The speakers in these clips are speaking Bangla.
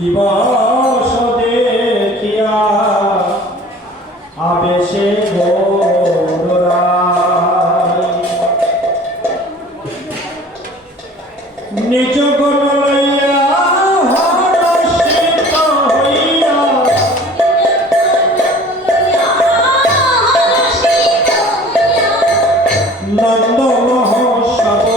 দিবস দেখিয়া আবেশে ঘোরায় নিজ গুণ লইয়া হর্ষিত হইয়া নন্দ মহোৎসব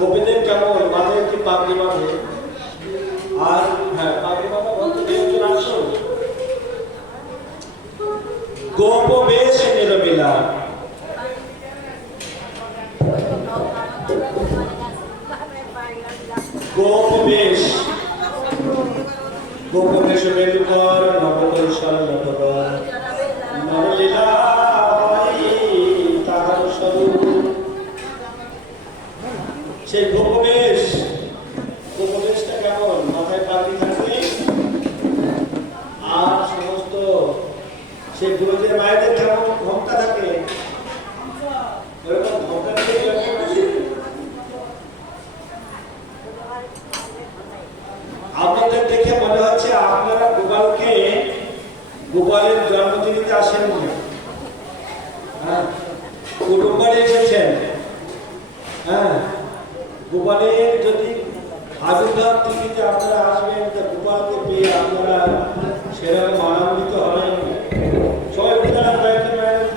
গোপীদের কেমন মাঝে একটি পাগড়ি বাঁধে আর হ্যাঁ পাগড়ি বাঁধা বলতে একজন আসো গোপ বেশ নিরবিলা গোপ বেশ বেলুকর নবকৌশল নটবর নরলীলা তাহার স্বরূপ সেই গোপবেশটা কেমন মাথায় পাগড়ি থাকে আর সমস্ত সেই গুরুদের মায়েদের কেমন ঘোমটা থাকে এরকম ঘোমটা আপনাদের দেখে মনে হচ্ছে আপনারা গোপালের জন্মদিনে আসেন কুটুম্বারে এসেছেন। হ্যাঁ গোপালের যদি আবির্ভাব তিথিতে আপনারা আসবেন তা গোপালকে পেয়ে আপনারা সেরকম আনন্দিত হবেন। সবাই তারা কয়েকটি মায়ের